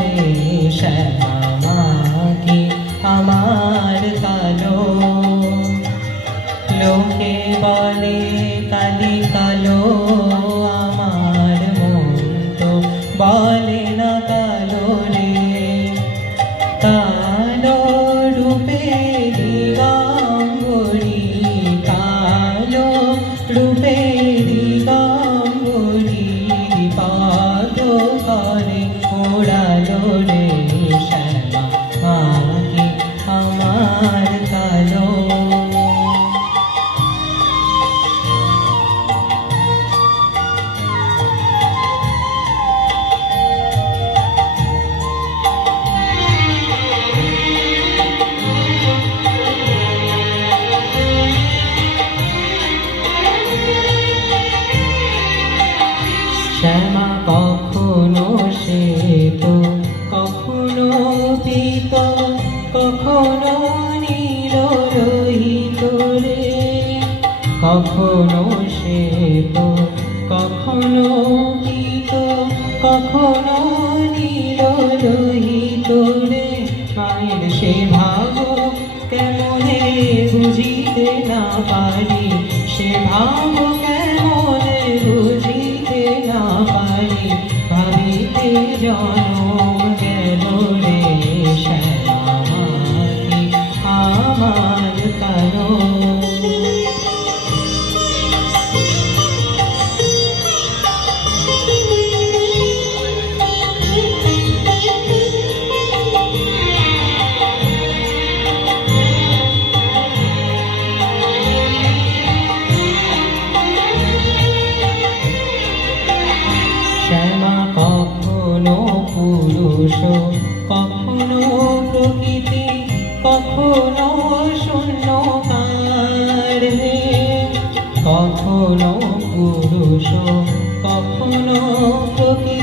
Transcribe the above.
রে শ্যামা মাকে আমার কালো। লোকে বলে কালি কালো, আমার মন তো বলে না কালো রে। কালো রূপের দিগম্বরী, কালো রূপের দিগম্বরী, পাদ করে ওড়ালো রে শ্যামা মাকে আমার কালো। শ্যামা কখনো শ্বেত, কখনো পীত, কখনো নীল লোহিত রে। কখনো শ্বেত, কখনো পীত, কখনো নীল লোহিত রে। মায়ের সে ভাব কেমনে বুঝিতে না পারি, সে ভাব কেমনে বুঝিতে না পারি। ভাবিতে জনম গেল রে শ্যামা মাকে আমার কালো। শ্যামা কখনো পুরুষ, কখনো প্রকৃতি, কখনো শূন্যকার হে। কখনো পুরুষ, কখনো প্রকৃতি,